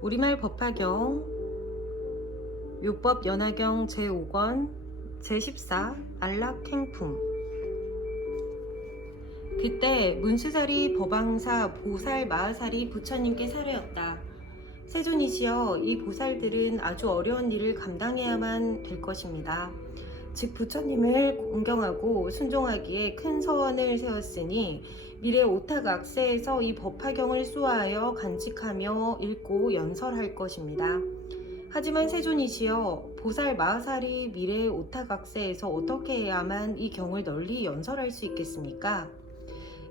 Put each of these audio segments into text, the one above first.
우리말 법화경 묘법 연화경 제5권 제14 안락행품. 그때 문수살이 법왕사 보살 마하살이 부처님께 사례였다. 세존이시여, 이 보살들은 아주 어려운 일을 감당해야만 될 것입니다. 즉 부처님을 공경하고 순종하기에 큰 서원을 세웠으니 미래 오타각세에서 이 법화경을 수화하여 간직하며 읽고 연설할 것입니다. 하지만 세존이시여, 보살 마하살이 미래 오타각세에서 어떻게 해야만 이 경을 널리 연설할 수 있겠습니까?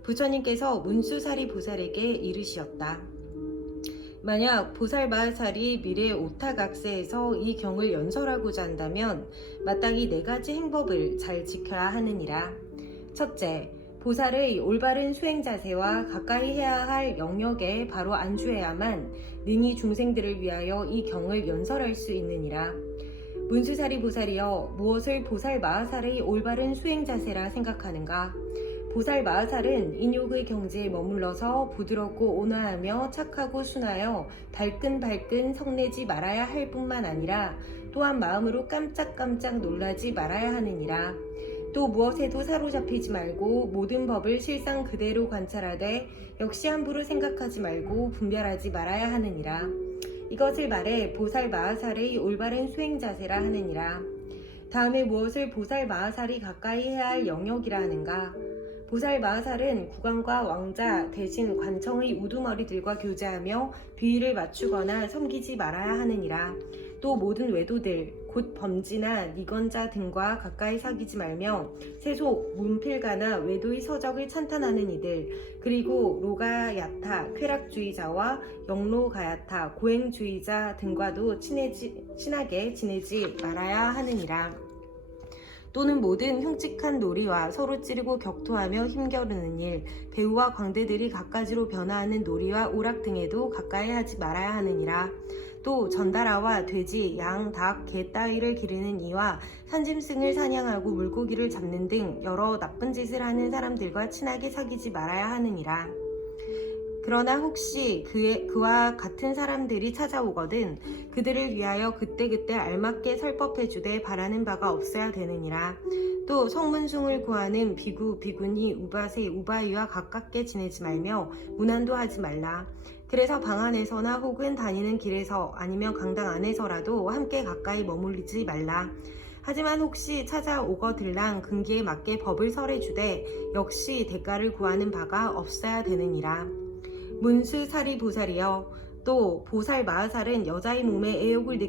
부처님께서 문수사리 보살에게 이르시었다. 만약 보살 마하살이 미래 오타각세에서 이 경을 연설하고자 한다면 마땅히 4가지 행법을 잘 지켜야 하느니라. 첫째, 보살의 올바른 수행 자세와 가까이 해야 할 영역에 바로 안주해야만 능히 중생들을 위하여 이 경을 연설할 수 있느니라. 문수사리 보살이여, 무엇을 보살 마하살의 올바른 수행 자세라 생각하는가? 보살 마하살은 인욕의 경지에 머물러서 부드럽고 온화하며 착하고 순하여 발끈발끈 성내지 말아야 할 뿐만 아니라 또한 마음으로 깜짝깜짝 놀라지 말아야 하느니라. 또 무엇에도 사로잡히지 말고 모든 법을 실상 그대로 관찰하되 역시 함부로 생각하지 말고 분별하지 말아야 하느니라. 이것을 말해 보살 마하살의 올바른 수행 자세라 하느니라. 다음에 무엇을 보살 마하살이 가까이 해야 할 영역이라 하는가? 보살 마하살은 국왕과 왕자 대신 관청의 우두머리들과 교제하며 비위를 맞추거나 섬기지 말아야 하느니라. 또 모든 외도들 곧 범지나 니건자 등과 가까이 사귀지 말며 세속, 문필가나 외도의 서적을 찬탄하는 이들, 그리고 로가야타, 쾌락주의자와 영로가야타, 고행주의자 등과도 친하게 지내지 말아야 하느니라. 또는 모든 흉측한 놀이와 서로 찌르고 격투하며 힘겨루는 일, 배우와 광대들이 갖가지로 변화하는 놀이와 오락 등에도 가까이 하지 말아야 하느니라. 또 전다라와 돼지, 양, 닭, 개 따위를 기르는 이와 산짐승을 사냥하고 물고기를 잡는 등 여러 나쁜 짓을 하는 사람들과 친하게 사귀지 말아야 하느니라. 그러나 혹시 그와 같은 사람들이 찾아오거든 그들을 위하여 그때그때 알맞게 설법해주되 바라는 바가 없어야 되느니라. 또 성문숭을 구하는 비구, 비구니, 우바세, 우바이와 가깝게 지내지 말며 문안도 하지 말라. 그래서 방 안에서나 혹은 다니는 길에서 아니면 강당 안에서라도 함께 가까이 머물리지 말라. 하지만 혹시 찾아오거들랑 근기에 맞게 법을 설해주되 역시 대가를 구하는 바가 없어야 되느니라. 문수사리 보살이여, 또 보살 마하살은 여자의 몸에 애욕을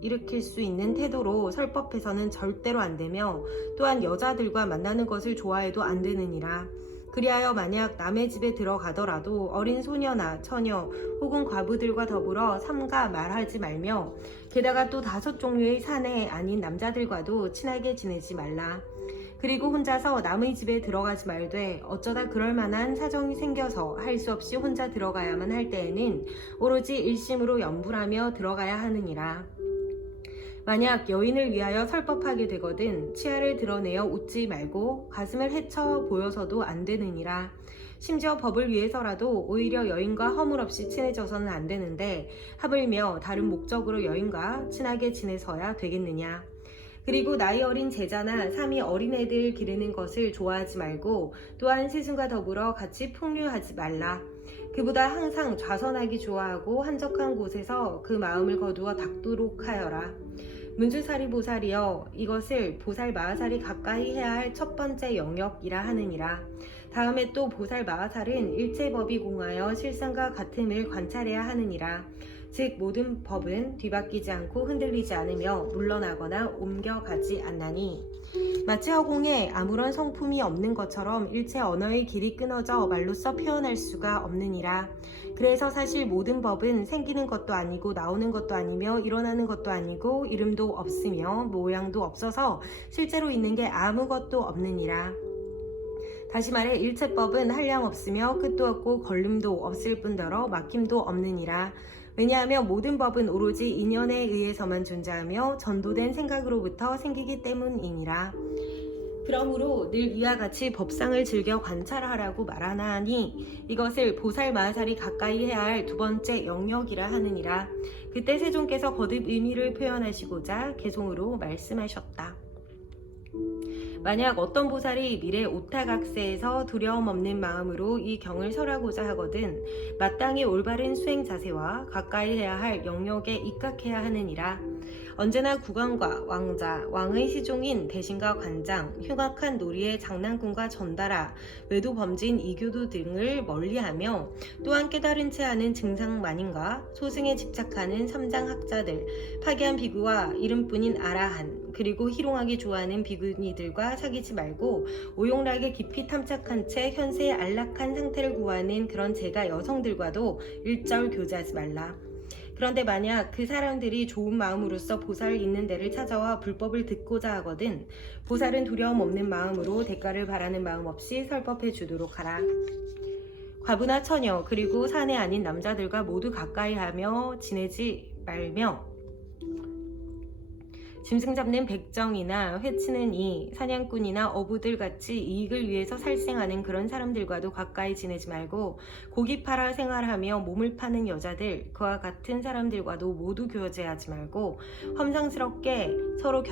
일으킬 수 있는 태도로 설법해서는 절대로 안 되며 또한 여자들과 만나는 것을 좋아해도 안 되느니라. 그리하여 만약 남의 집에 들어가더라도 어린 소녀나 처녀 혹은 과부들과 더불어 삼가 말하지 말며 게다가 또 5종류의 사내 아닌 남자들과도 친하게 지내지 말라. 그리고 혼자서 남의 집에 들어가지 말되 어쩌다 그럴 만한 사정이 생겨서 할 수 없이 혼자 들어가야만 할 때에는 오로지 일심으로 염불하며 들어가야 하느니라. 만약 여인을 위하여 설법하게 되거든 치아를 드러내어 웃지 말고 가슴을 헤쳐 보여서도 안 되느니라. 심지어 법을 위해서라도 오히려 여인과 허물없이 친해져서는 안 되는데 하물며 다른 목적으로 여인과 친하게 지내서야 되겠느냐. 그리고 나이 어린 제자나 삼이 어린애들 기르는 것을 좋아하지 말고 또한 세순과 더불어 같이 풍류하지 말라. 그보다 항상 좌선하기 좋아하고 한적한 곳에서 그 마음을 거두어 닦도록 하여라. 문수사리 보살이여, 이것을 보살 마하살이 가까이 해야 할 첫 번째 영역이라 하느니라. 다음에 또 보살 마하살은 일체법이 공하여 실상과 같음을 관찰해야 하느니라. 즉 모든 법은 뒤바뀌지 않고 흔들리지 않으며 물러나거나 옮겨가지 않나니 마치 허공에 아무런 성품이 없는 것처럼 일체 언어의 길이 끊어져 말로써 표현할 수가 없느니라. 그래서 사실 모든 법은 생기는 것도 아니고 나오는 것도 아니며 일어나는 것도 아니고 이름도 없으며 모양도 없어서 실제로 있는 게 아무것도 없느니라. 다시 말해 일체법은 한량없으며 끝도 없고 걸림도 없을 뿐더러 막힘도 없느니라. 왜냐하면 모든 법은 오로지 인연에 의해서만 존재하며 전도된 생각으로부터 생기기 때문이니라. 그러므로 늘 이와 같이 법상을 즐겨 관찰하라고 말하나니 이것을 보살 마하살이 가까이 해야 할 두 번째 영역이라 하느니라. 그때 세존께서 거듭 의미를 표현하시고자 개송으로 말씀하셨다. 만약 어떤 보살이 미래 오타각세에서 두려움 없는 마음으로 이 경을 설하고자 하거든 마땅히 올바른 수행 자세와 가까이 해야 할 영역에 입각해야 하느니라. 언제나 국왕과 왕자, 왕의 시종인 대신과 관장, 흉악한 놀이의 장난꾼과 전달아, 외도 범진 이교도 등을 멀리하며 또한 깨달은 채 하는 증상만인과 소승에 집착하는 삼장학자들, 파괴한 비구와 이름뿐인 아라한, 그리고 희롱하기 좋아하는 비구니들과 사귀지 말고 오용락에 깊이 탐착한 채 현세의 안락한 상태를 구하는 그런 제가 여성들과도 일절 교제하지 말라. 그런데 만약 그 사람들이 좋은 마음으로써 보살을 있는 데를 찾아와 불법을 듣고자 하거든 보살은 두려움 없는 마음으로 대가를 바라는 마음 없이 설법해 주도록 하라. 과부나 처녀 그리고 사내 아닌 남자들과 모두 가까이 하며 지내지 말며 짐승 잡는 백정이나 회치는 이, 사냥꾼이나 어부들 같이 이익을 위해서 살생하는 그런 사람들과도 가까이 지내지 말고 고기 팔아 생활하며 몸을 파는 여자들, 그와 같은 사람들과도 모두 교제하지 말고 험상스럽게 서로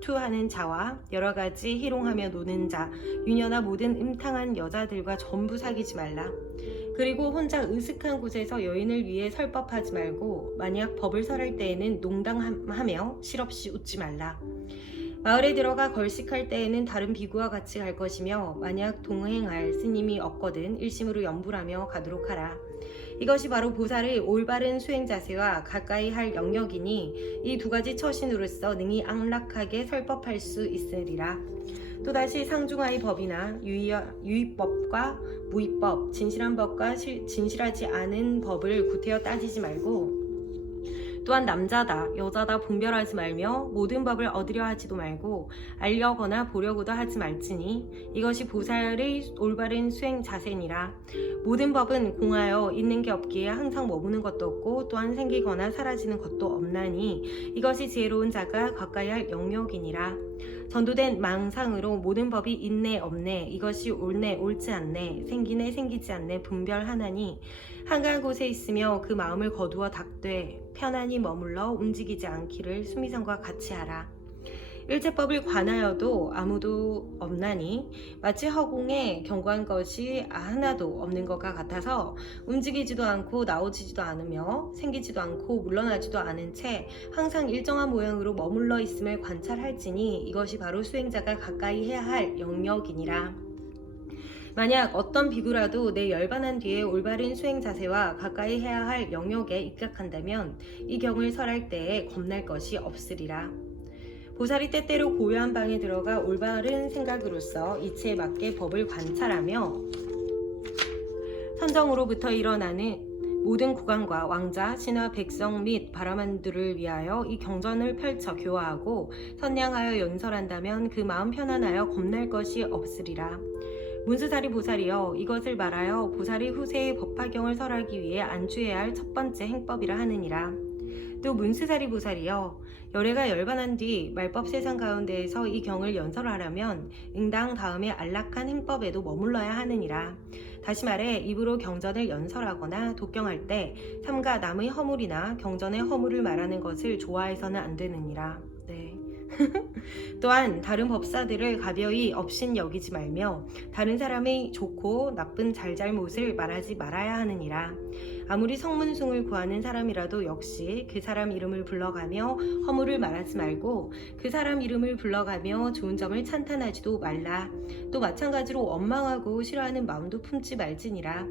투하는 자와 여러 가지 희롱하며 노는 자, 유녀나 모든 음탕한 여자들과 전부 사귀지 말라. 그리고 혼자 으슥한 곳에서 여인을 위해 설법하지 말고 만약 법을 설할 때에는 농담하며 실없이 웃지 말라. 마을에 들어가 걸식할 때에는 다른 비구와 같이 갈 것이며 만약 동행할 스님이 없거든 일심으로 염불하며 가도록 하라. 이것이 바로 보살의 올바른 수행 자세와 가까이 할 영역이니 이 두 가지 처신으로서 능히 안락하게 설법할 수 있으리라. 또다시 상중하의 법이나 유의법과 무의법, 진실한 법과 진실하지 않은 법을 구태여 따지지 말고 또한 남자다 여자다 분별하지 말며 모든 법을 얻으려 하지도 말고 알려거나 보려고도 하지 말지니 이것이 보살의 올바른 수행 자세니라. 모든 법은 공하여 있는 게 없기에 항상 머무는 것도 없고 또한 생기거나 사라지는 것도 없나니 이것이 지혜로운 자가 가까이 할 영역이니라. 전도된 망상으로 모든 법이 있네 없네 이것이 옳네 옳지 않네 생기네 생기지 않네 분별하나니 한가한 곳에 있으며 그 마음을 거두어 닥되 편안히 머물러 움직이지 않기를 수미상과 같이 하라. 일체법을 관하여도 아무도 없나니 마치 허공에 견고한 것이 하나도 없는 것과 같아서 움직이지도 않고 나오지도 않으며 생기지도 않고 물러나지도 않은 채 항상 일정한 모양으로 머물러 있음을 관찰할지니 이것이 바로 수행자가 가까이 해야 할 영역이니라. 만약 어떤 비구라도 내 열반한 뒤에 올바른 수행 자세와 가까이 해야 할 영역에 입각한다면 이 경을 설할 때에 겁날 것이 없으리라. 보살이 때때로 고요한 방에 들어가 올바른 생각으로서 이치에 맞게 법을 관찰하며 선정으로부터 일어나는 모든 국왕과 왕자, 신하, 백성 및 바라만들을 위하여 이 경전을 펼쳐 교화하고 선량하여 연설한다면 그 마음 편안하여 겁날 것이 없으리라. 문수사리 보살이여 이것을 말하여 보살이 후세의 법화경을 설하기 위해 안주해야 할 첫 번째 행법이라 하느니라. 또 문수사리 보살이여 열애가 열반한 뒤 말법 세상 가운데에서 이 경을 연설하려면 응당 다음에 안락한 행법에도 머물러야 하느니라. 다시 말해 입으로 경전을 연설하거나 독경할 때 삼가 남의 허물이나 경전의 허물을 말하는 것을 좋아해서는 안 되느니라. 네. 또한 다른 법사들을 가벼이 업신 여기지 말며 다른 사람의 좋고 나쁜 잘잘못을 말하지 말아야 하느니라. 아무리 성문숭을 구하는 사람이라도 역시 그 사람 이름을 불러가며 허물을 말하지 말고 그 사람 이름을 불러가며 좋은 점을 찬탄하지도 말라. 또 마찬가지로 원망하고 싫어하는 마음도 품지 말지니라.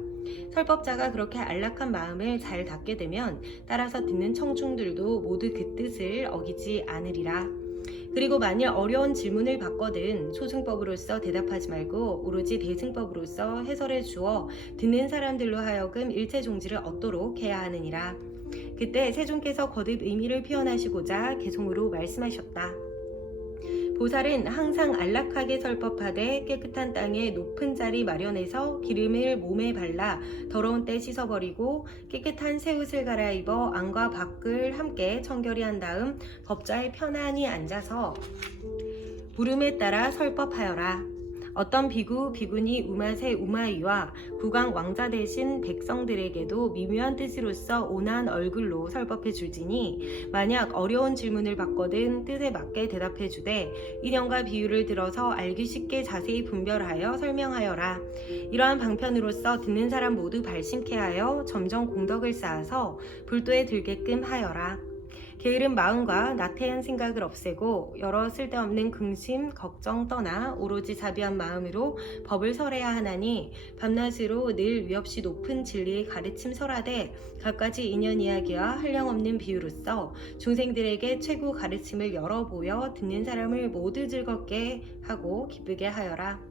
설법자가 그렇게 안락한 마음을 잘 닫게 되면 따라서 듣는 청중들도 모두 그 뜻을 어기지 않으리라. 그리고 만일 어려운 질문을 받거든 소승법으로서 대답하지 말고 오로지 대승법으로서 해설해 주어 듣는 사람들로 하여금 일체 종지를 얻도록 해야 하느니라. 그때 세존께서 거듭 의미를 표현하시고자 개송으로 말씀하셨다. 보살은 항상 안락하게 설법하되 깨끗한 땅에 높은 자리 마련해서 기름을 몸에 발라 더러운 때 씻어버리고 깨끗한 새 옷을 갈아입어 안과 밖을 함께 청결히 한 다음 법자에 편안히 앉아서 부름에 따라 설법하여라. 어떤 비구, 비구니, 우마세, 우마이와 국왕 왕자 대신 백성들에게도 미묘한 뜻으로서 온화한 얼굴로 설법해 줄지니 만약 어려운 질문을 받거든 뜻에 맞게 대답해 주되 인형과 비유를 들어서 알기 쉽게 자세히 분별하여 설명하여라. 이러한 방편으로서 듣는 사람 모두 발심케 하여 점점 공덕을 쌓아서 불도에 들게끔 하여라. 게으른 마음과 나태한 생각을 없애고 여러 쓸데없는 근심, 걱정 떠나 오로지 자비한 마음으로 법을 설해야 하나니 밤낮으로 늘 위없이 높은 진리의 가르침 설하되 갖가지 인연 이야기와 한량없는 비유로서 중생들에게 최고 가르침을 열어보여 듣는 사람을 모두 즐겁게 하고 기쁘게 하여라.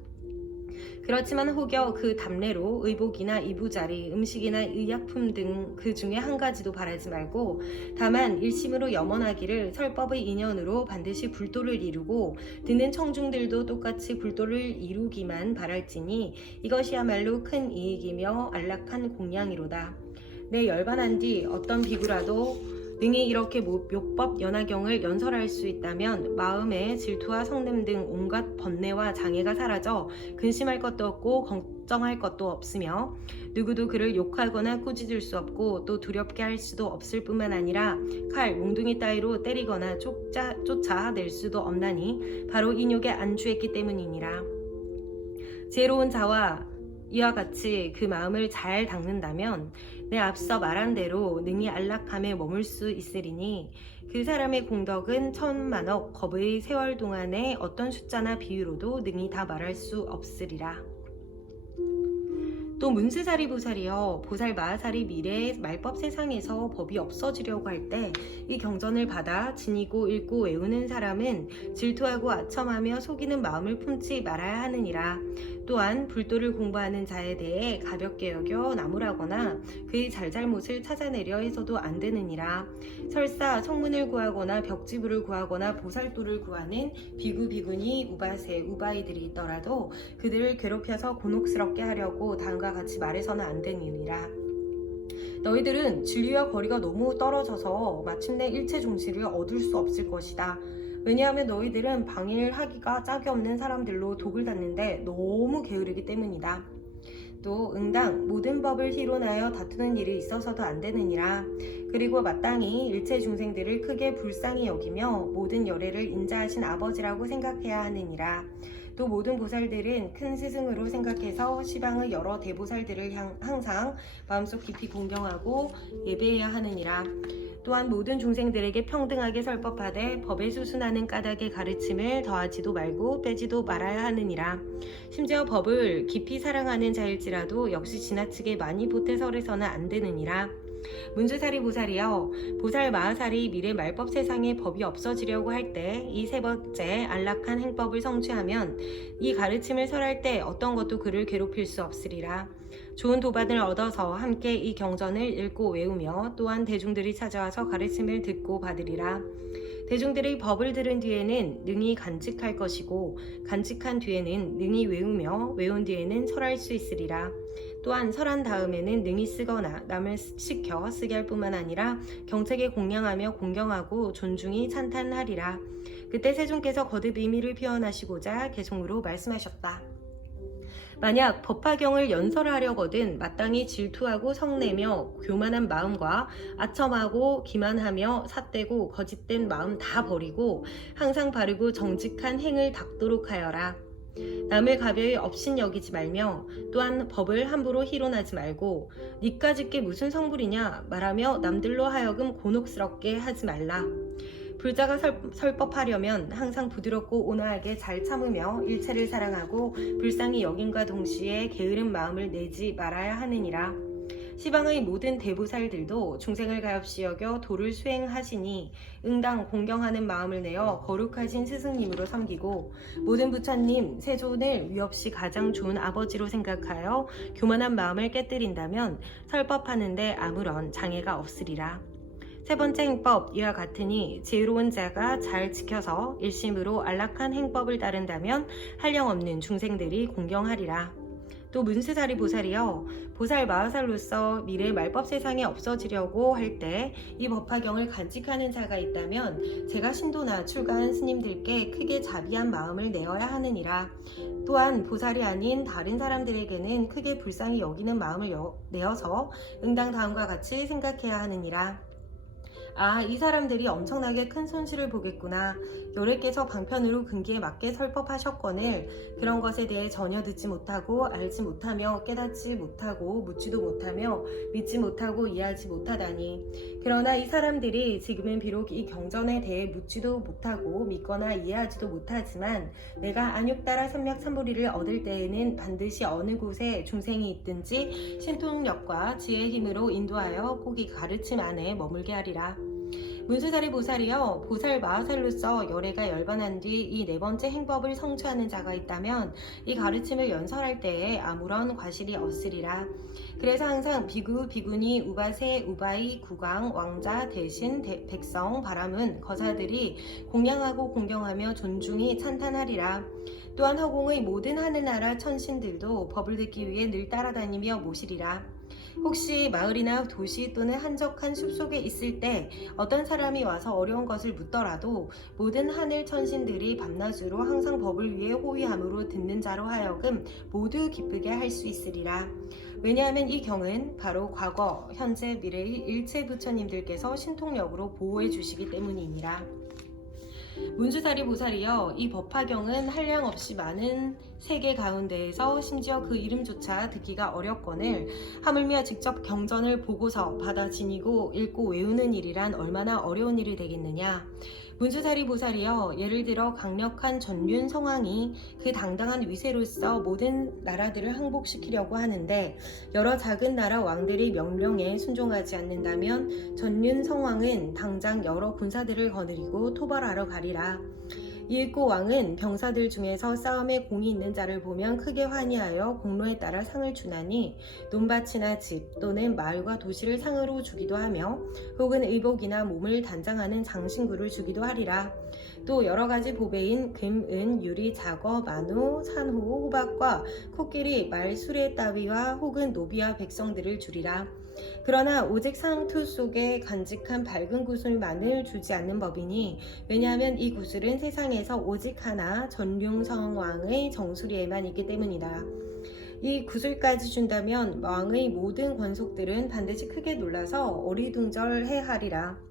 그렇지만 혹여 그 답례로 의복이나 이부자리, 음식이나 의약품 등 그 중에 한 가지도 바라지 말고 다만 일심으로 염원하기를 설법의 인연으로 반드시 불도를 이루고 듣는 청중들도 똑같이 불도를 이루기만 바랄지니 이것이야말로 큰 이익이며 안락한 공양이로다. 내 열반한 뒤 어떤 비구라도 능히 이렇게 묘법 연화경을 연설할 수 있다면 마음의 질투와 성냄 등 온갖 번뇌와 장애가 사라져 근심할 것도 없고 걱정할 것도 없으며 누구도 그를 욕하거나 꾸짖을 수 없고 또 두렵게 할 수도 없을 뿐만 아니라 칼, 몽둥이 따위로 때리거나 쫓아낼 수도 없나니 바로 이 욕에 안주했기 때문이니라. 지혜로운 자와 이와 같이 그 마음을 잘 닦는다면 내 앞서 말한 대로 능히 안락함에 머물 수 있으리니 그 사람의 공덕은 천만억 겁의 세월 동안의 어떤 숫자나 비유로도 능히 다 말할 수 없으리라. 또 문스사리 보살이여 보살 마하사리 미래의 말법 세상에서 법이 없어지려고 할 때 이 경전을 받아 지니고 읽고 외우는 사람은 질투하고 아첨하며 속이는 마음을 품지 말아야 하느니라. 또한 불도를 공부하는 자에 대해 가볍게 여겨 나무라거나 그의 잘잘못을 찾아내려 해서도 안 되느니라. 설사 성문을 구하거나 벽지부를 구하거나 보살도를 구하는 비구 비구니 우바세 우바이들이 있더라도 그들을 괴롭혀서 곤혹스럽게 하려고 다음과 같이 말해서는 안 되느니라. 너희들은 진리와 거리가 너무 떨어져서 마침내 일체 종치를 얻을 수 없을 것이다. 왜냐하면 너희들은 방일하기가 짝이 없는 사람들로 독을 닫는데 너무 게으르기 때문이다. 또 응당 모든 법을 희론하여 다투는 일이 있어서도 안 되느니라. 그리고 마땅히 일체 중생들을 크게 불쌍히 여기며 모든 열애를 인자하신 아버지라고 생각해야 하느니라. 또 모든 보살들은 큰 스승으로 생각해서 시방의 여러 대보살들을 항상 마음속 깊이 공경하고 예배해야 하느니라. 또한 모든 중생들에게 평등하게 설법하되 법에 수순하는 까닭의 가르침을 더하지도 말고 빼지도 말아야 하느니라. 심지어 법을 깊이 사랑하는 자일지라도 역시 지나치게 많이 보태 설해서는 안 되느니라. 문수사리 보살이여 보살 마하사리 미래 말법 세상에 법이 없어지려고 할 때 이 세 번째 안락한 행법을 성취하면 이 가르침을 설할 때 어떤 것도 그를 괴롭힐 수 없으리라. 좋은 도반을 얻어서 함께 이 경전을 읽고 외우며 또한 대중들이 찾아와서 가르침을 듣고 받으리라. 대중들의 법을 들은 뒤에는 능히 간직할 것이고 간직한 뒤에는 능히 외우며 외운 뒤에는 설할 수 있으리라. 또한 설한 다음에는 능히 쓰거나 남을 시켜 쓰게 할 뿐만 아니라 경책에 공양하며 공경하고 존중히 찬탄하리라. 그때 세존께서 거듭 의미를 표현하시고자 개송으로 말씀하셨다. 만약 법화경을 연설하려거든 마땅히 질투하고 성내며 교만한 마음과 아첨하고 기만하며 삿되고 거짓된 마음 다 버리고 항상 바르고 정직한 행을 닦도록 하여라. 남을 가벼이 업신여기지 말며 또한 법을 함부로 희론하지 말고 니까짓 게 무슨 성불이냐 말하며 남들로 하여금 곤혹스럽게 하지 말라. 불자가 설법하려면 항상 부드럽고 온화하게 잘 참으며 일체를 사랑하고 불쌍히 여김과 동시에 게으른 마음을 내지 말아야 하느니라. 시방의 모든 대보살들도 중생을 가엾이 여겨 도를 수행하시니 응당 공경하는 마음을 내어 거룩하신 스승님으로 섬기고 모든 부처님 세존을 위없이 가장 좋은 아버지로 생각하여 교만한 마음을 깨뜨린다면 설법하는데 아무런 장애가 없으리라. 세 번째 행법 이와 같으니 지혜로운 자가 잘 지켜서 일심으로 안락한 행법을 따른다면 한량없는 중생들이 공경하리라. 또 문수사리 보살이여, 보살 마하살로서 미래 말법 세상에 없어지려고 할 때 이 법화경을 간직하는 자가 있다면 제가 신도나 출가한 스님들께 크게 자비한 마음을 내어야 하느니라. 또한 보살이 아닌 다른 사람들에게는 크게 불쌍히 여기는 마음을 내어서 응당 다음과 같이 생각해야 하느니라. 아, 이 사람들이 엄청나게 큰 손실을 보겠구나. 여래께서 방편으로 근기에 맞게 설법하셨거늘 그런 것에 대해 전혀 듣지 못하고 알지 못하며 깨닫지 못하고 묻지도 못하며 믿지 못하고 이해하지 못하다니. 그러나 이 사람들이 지금은 비록 이 경전에 대해 묻지도 못하고 믿거나 이해하지도 못하지만 내가 안육따라 삼맥삼보리를 얻을 때에는 반드시 어느 곳에 중생이 있든지 신통력과 지혜의 힘으로 인도하여 꼭 이 가르침 안에 머물게 하리라. 문수사리 보살이여, 보살 마하살로서 열애가 열반한 뒤 이 네 번째 행법을 성취하는 자가 있다면 이 가르침을 연설할 때에 아무런 과실이 없으리라. 그래서 항상 비구, 비구니, 우바세, 우바이, 국왕, 왕자, 대신, 백성, 바람은 거사들이 공양하고 공경하며 존중히 찬탄하리라. 또한 허공의 모든 하늘나라 천신들도 법을 듣기 위해 늘 따라다니며 모시리라. 혹시 마을이나 도시 또는 한적한 숲속에 있을 때 어떤 사람이 와서 어려운 것을 묻더라도 모든 하늘 천신들이 밤낮으로 항상 법을 위해 호위함으로 듣는 자로 하여금 모두 기쁘게 할 수 있으리라. 왜냐하면 이 경은 바로 과거, 현재, 미래의 일체 부처님들께서 신통력으로 보호해 주시기 때문이니라. 문수사리 보살이여, 이 법화경은 한량 없이 많은 세계 가운데에서 심지어 그 이름조차 듣기가 어렵거늘 하물며 직접 경전을 보고서 받아 지니고 읽고 외우는 일이란 얼마나 어려운 일이 되겠느냐. 문수사리 보살이여, 예를 들어 강력한 전륜 성왕이 그 당당한 위세로서 모든 나라들을 항복시키려고 하는데 여러 작은 나라 왕들의 명령에 순종하지 않는다면 전륜 성왕은 당장 여러 군사들을 거느리고 토벌하러 가리라. 이윽고 왕은 병사들 중에서 싸움에 공이 있는 자를 보면 크게 환희하여 공로에 따라 상을 주나니 논밭이나 집 또는 마을과 도시를 상으로 주기도 하며 혹은 의복이나 몸을 단장하는 장신구를 주기도 하리라. 또 여러 가지 보배인 금, 은, 유리, 자거, 만호, 산호, 호박과 코끼리, 말, 수레 따위와 혹은 노비와 백성들을 주리라. 그러나 오직 상투 속에 간직한 밝은 구슬만을 주지 않는 법이니, 왜냐하면 이 구슬은 세상에서 오직 하나 전륜성왕의 정수리에만 있기 때문이다. 이 구슬까지 준다면 왕의 모든 권속들은 반드시 크게 놀라서 어리둥절해하리라.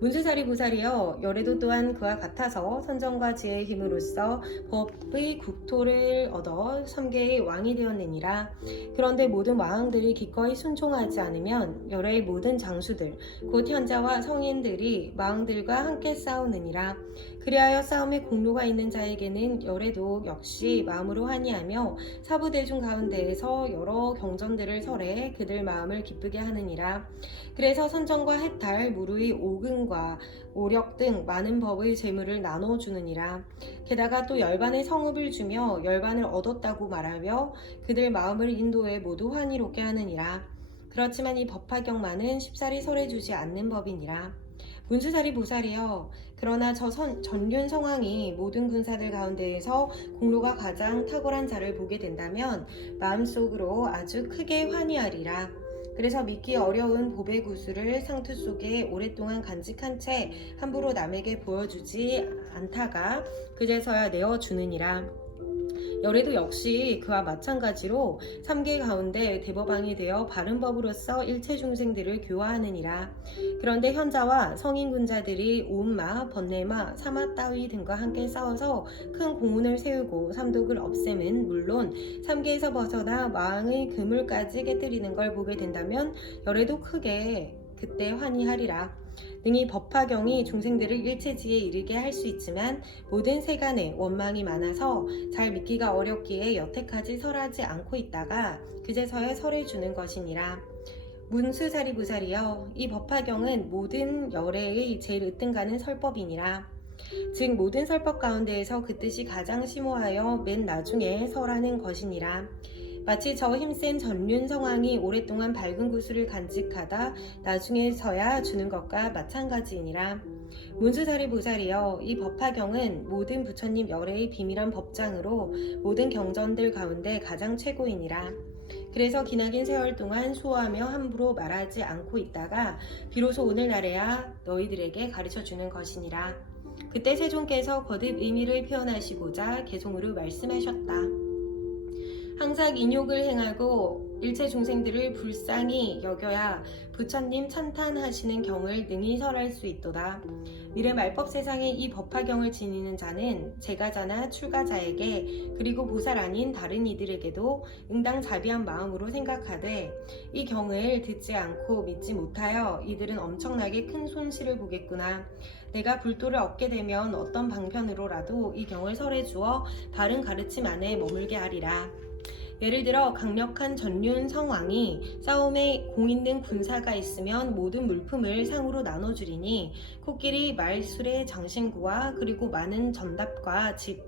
문수사리 보살이여, 열애도 또한 그와 같아서 선정과 지혜의 힘으로써 법의 국토를 얻어 3개의 왕이 되었느니라. 그런데 모든 왕들이 기꺼이 순종하지 않으면 열애의 모든 장수들 곧 현자와 성인들이 왕들과 함께 싸우느니라. 그리하여 싸움에 공로가 있는 자에게는 열애도 역시 마음으로 환희하며 사부대중 가운데에서 여러 경전들을 설해 그들 마음을 기쁘게 하느니라. 그래서 선정과 해탈, 무루의 오근과 오력 등 많은 법의 재물을 나눠주느니라. 게다가 또 열반의 성읍을 주며 열반을 얻었다고 말하며 그들 마음을 인도해 모두 환희롭게 하느니라. 그렇지만 이 법화경만은 쉽사리 설해주지 않는 법이니라. 문수사리 보살이여, 그러나 저 전륜 성왕이 모든 군사들 가운데에서 공로가 가장 탁월한 자를 보게 된다면 마음속으로 아주 크게 환희하리라. 그래서 믿기 어려운 보배 구슬을 상투 속에 오랫동안 간직한 채 함부로 남에게 보여주지 않다가 그제서야 내어주느니라. 열애도 역시 그와 마찬가지로 3계 가운데 대법왕이 되어 바른 법으로서 일체 중생들을 교화하느니라. 그런데 현자와 성인 군자들이 오은마, 번뇌마, 사마 따위 등과 함께 싸워서 큰 공훈을 세우고 삼독을 없애면 물론 3계에서 벗어나 왕의 그물까지 깨뜨리는 걸 보게 된다면 열애도 크게 그때 환희하리라. 등이 법화경이 중생들을 일체지에 이르게 할 수 있지만 모든 세간에 원망이 많아서 잘 믿기가 어렵기에 여태까지 설하지 않고 있다가 그제서야 설해주는 것이니라. 문수사리 보살이여, 이 법화경은 모든 열애의 제일 으뜸가는 설법이니라. 즉 모든 설법 가운데에서 그 뜻이 가장 심오하여 맨 나중에 설하는 것이니라. 마치 저 힘센 전륜 성왕이 오랫동안 밝은 구슬을 간직하다 나중에서야 주는 것과 마찬가지이니라. 문수사리 보살이여, 이 법화경은 모든 부처님 열애의 비밀한 법장으로 모든 경전들 가운데 가장 최고이니라. 그래서 기나긴 세월 동안 수호하며 함부로 말하지 않고 있다가 비로소 오늘날에야 너희들에게 가르쳐주는 것이니라. 그때 세존께서 거듭 의미를 표현하시고자 개송으로 말씀하셨다. 항상 인욕을 행하고 일체 중생들을 불쌍히 여겨야 부처님 찬탄하시는 경을 능히 설할 수 있도다. 미래 말법 세상에 이 법화경을 지니는 자는 제가자나 출가자에게 그리고 보살 아닌 다른 이들에게도 응당 자비한 마음으로 생각하되 이 경을 듣지 않고 믿지 못하여 이들은 엄청나게 큰 손실을 보겠구나. 내가 불도를 얻게 되면 어떤 방편으로라도 이 경을 설해 주어 바른 가르침 안에 머물게 하리라. 예를 들어 강력한 전륜 성왕이 싸움에 공 있는 군사가 있으면 모든 물품을 상으로 나눠주리니 코끼리 말술의 장신구와 그리고 많은 전답과 집,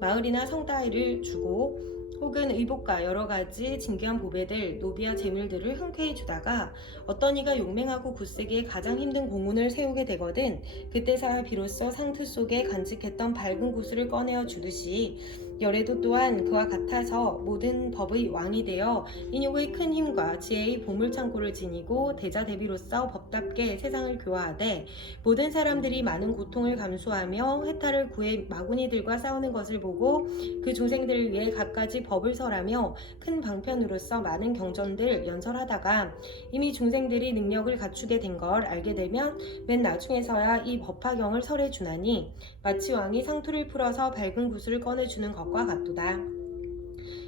마을이나 성 따위를 주고 혹은 의복과 여러 가지 진귀한 보배들, 노비와 재물들을 흔쾌히 주다가 어떤 이가 용맹하고 굳세게 가장 힘든 공문을 세우게 되거든 그때서야 비로소 상투 속에 간직했던 밝은 구슬을 꺼내어 주듯이 열애도 또한 그와 같아서 모든 법의 왕이 되어 인욕의 큰 힘과 지혜의 보물창고를 지니고 대자대비로서 법답게 세상을 교화하되 모든 사람들이 많은 고통을 감수하며 해탈을 구해 마구니들과 싸우는 것을 보고 그 중생들을 위해 갖가지 법을 설하며 큰 방편으로서 많은 경전들 연설하다가 이미 중생들이 능력을 갖추게 된 걸 알게 되면 맨 나중에서야 이 법화경을 설해 주나니 마치 왕이 상투를 풀어서 밝은 구슬을 꺼내주는 것과 같도다.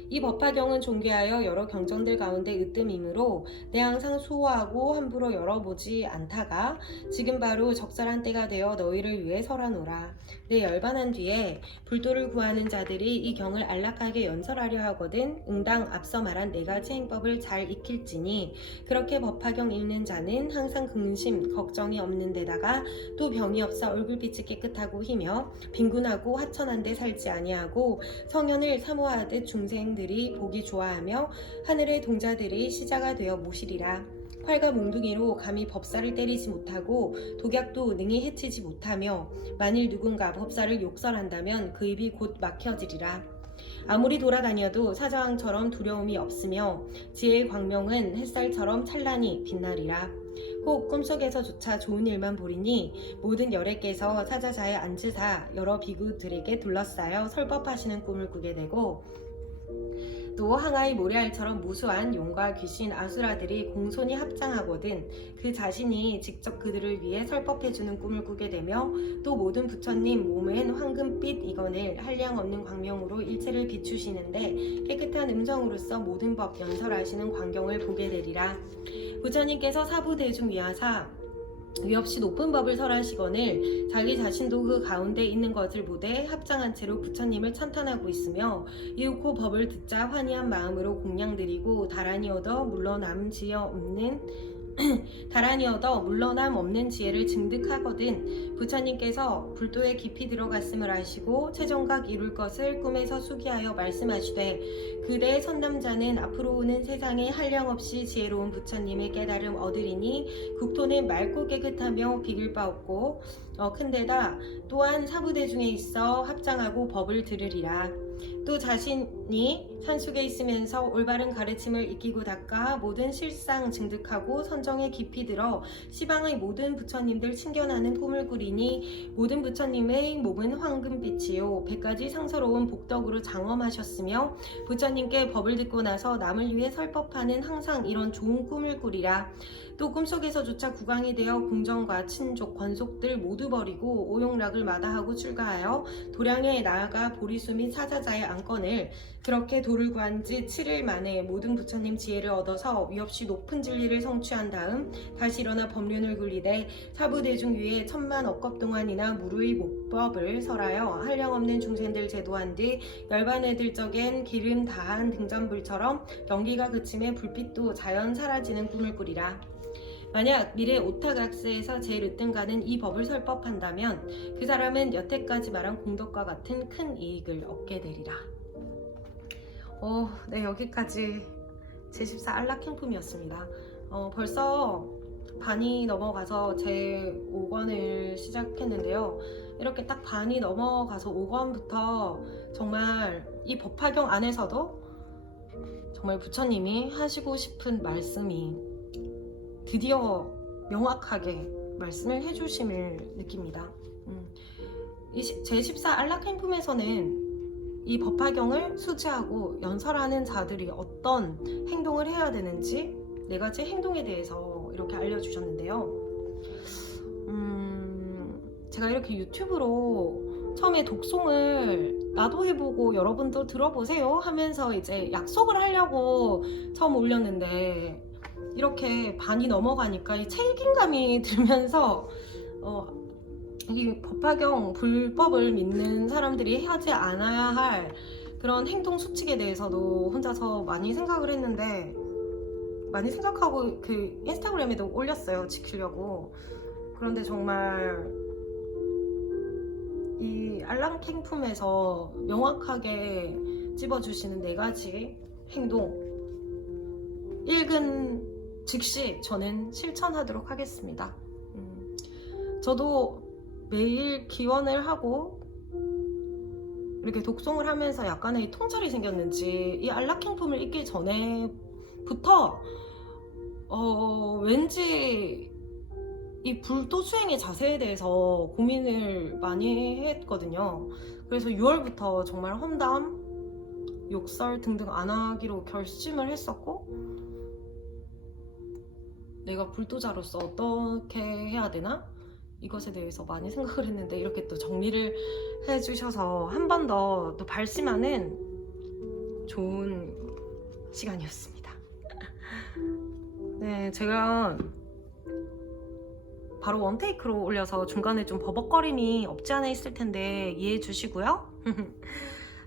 이 법화경은 존귀하여 여러 경전들 가운데 으뜸이므로 내 항상 수호하고 함부로 열어보지 않다가 지금 바로 적절한 때가 되어 너희를 위해 설하노라. 내 열반한 뒤에 불도를 구하는 자들이 이 경을 안락하게 연설하려 하거든 응당 앞서 말한 네 가지 행법을 잘 익힐지니 그렇게 법화경 읽는 자는 항상 근심, 걱정이 없는 데다가 또 병이 없어 얼굴빛이 깨끗하고 희며 빈곤하고 하천한 데 살지 아니하고 성현을 사모하듯 중생들이 보기 좋아하며 하늘의 동자들이 시자가 되어 모시리라. 활과 몽둥이로 감히 법사를 때리지 못하고 독약도 능히 해치지 못하며 만일 누군가 법사를 욕설한다면 그 입이 곧 막혀지리라. 아무리 돌아다녀도 사자왕처럼 두려움이 없으며 지혜의 광명은 햇살처럼 찬란히 빛나리라. 혹 꿈속에서조차 좋은 일만 보리니 모든 열애께서 사자자에 앉으사 여러 비구들에게 둘러싸여 설법하시는 꿈을 꾸게 되고 또 항아의 모래알처럼 무수한 용과 귀신 아수라들이 공손히 합장하거든 그 자신이 직접 그들을 위해 설법해주는 꿈을 꾸게 되며 또 모든 부처님 몸엔 황금빛 이건을 한량없는 광명으로 일체를 비추시는데 깨끗한 음성으로서 모든 법 연설하시는 광경을 보게 되리라. 부처님께서 사부대중 위하사 위없이 높은 법을 설하시거늘 자기 자신도 그 가운데 있는 것을 보되 합장한 채로 부처님을 찬탄하고 있으며 이윽고 법을 듣자 환희한 마음으로 공양드리고 다란히 얻어 물러남 없는 지혜를 증득하거든 부처님께서 불도에 깊이 들어갔음을 아시고 최종각 이룰 것을 꿈에서 수기하여 말씀하시되 그대의 선남자는 앞으로 오는 세상에 한량없이 지혜로운 부처님의 깨달음 얻으리니 국토는 맑고 깨끗하며 비길 바 없고 큰데다 또한 사부대중에 있어 합장하고 법을 들으리라. 또 자신이 산속에 있으면서 올바른 가르침을 익히고 닦아 모든 실상 증득하고 선정에 깊이 들어 시방의 모든 부처님들 친견하는 꿈을 꾸리니 모든 부처님의 몸은 황금빛이요 100가지 상서로운 복덕으로 장엄하셨으며 부처님께 법을 듣고 나서 남을 위해 설법하는 항상 이런 좋은 꿈을 꾸리라. 또 꿈속에서조차 국왕이 되어 궁정과 친족, 권속들 모두 버리고 오용락을 마다하고 출가하여 도량에 나아가 보리수 및 사자자의 안건을 그렇게 도를 구한 지 7일 만에 모든 부처님 지혜를 얻어서 위없이 높은 진리를 성취한 다음 다시 일어나 법륜을 굴리되 사부대중 위에 1000만 억겁 동안이나 무르의 목법을 설하여 한량없는 중생들 제도한 뒤 열반애들 적엔 기름 다한 등잔불처럼 연기가 그침에 불빛도 자연 사라지는 꿈을 꾸리라. 만약 미래 오타각스에서 제일 으뜸가는 이 법을 설법한다면 그 사람은 여태까지 말한 공덕과 같은 큰 이익을 얻게 되리라. 네, 여기까지 제14 안락행품이었습니다. 벌써 반이 넘어가서 제 5권을 시작했는데요. 이렇게 딱 반이 넘어가서 5권부터 정말 이 법화경 안에서도 정말 부처님이 하시고 싶은 말씀이 드디어 명확하게 말씀을 해주심을 느낍니다. 제14 안락행품에서는 이 법화경을 수지하고 연설하는 자들이 어떤 행동을 해야 되는지 4가지 행동에 대해서 이렇게 알려주셨는데요. 제가 이렇게 유튜브로 처음에 독송을 나도 해보고 여러분도 들어보세요 하면서 이제 약속을 하려고 처음 올렸는데 이렇게 반이 넘어가니까 이 책임감이 들면서 이 법화경 불법을 믿는 사람들이 하지 않아야 할 그런 행동 수칙에 대해서도 혼자서 많이 생각을 했는데 많이 생각하고 그 인스타그램에도 올렸어요. 지키려고. 그런데 정말 이 안락행품에서 명확하게 찝어주시는 4가지 행동 읽은 즉시 저는 실천하도록 하겠습니다. 저도 매일 기원을 하고 이렇게 독송을 하면서 약간의 통찰이 생겼는지 이 안락행품을 읽기 전에부터 왠지 이 불도 수행의 자세에 대해서 고민을 많이 했거든요. 그래서 6월부터 정말 험담, 욕설 등등 안 하기로 결심을 했었고 내가 불도자로서 어떻게 해야 되나? 이것에 대해서 많이 생각을 했는데 이렇게 또 정리를 해주셔서 한 번 더 또 발심하는 좋은 시간이었습니다. 네, 제가 바로 원테이크로 올려서 중간에 좀 버벅거림이 없지 않아 있을 텐데 이해해 주시고요.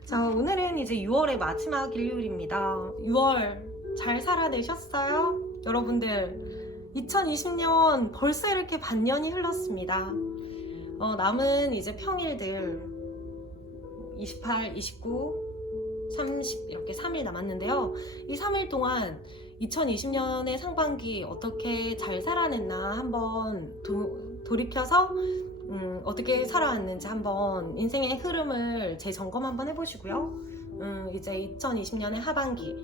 자, 오늘은 이제 6월의 마지막 일요일입니다. 6월 잘 살아내셨어요? 여러분들 2020년 벌써 이렇게 반년이 흘렀습니다. 남은 이제 평일들 28, 29, 30 이렇게 3일 남았는데요. 이 3일 동안 2020년의 상반기 어떻게 잘 살아냈나 한번 돌이켜서 어떻게 살아왔는지 한번 인생의 흐름을 재점검 한번 해보시고요. 이제 2020년의 하반기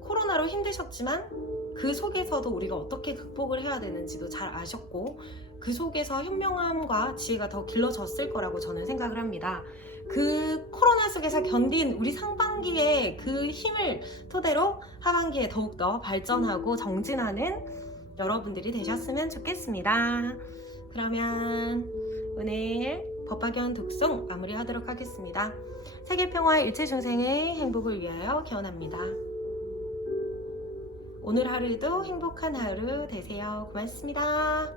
코로나로 힘드셨지만 그 속에서도 우리가 어떻게 극복을 해야 되는지도 잘 아셨고 그 속에서 현명함과 지혜가 더 길러졌을 거라고 저는 생각을 합니다. 그 코로나 속에서 견딘 우리 상반기의 그 힘을 토대로 하반기에 더욱더 발전하고 정진하는 여러분들이 되셨으면 좋겠습니다. 그러면 오늘 법화경 독송 마무리하도록 하겠습니다. 세계평화와 일체중생의 행복을 위하여 기원합니다. 오늘 하루도 행복한 하루 되세요. 고맙습니다.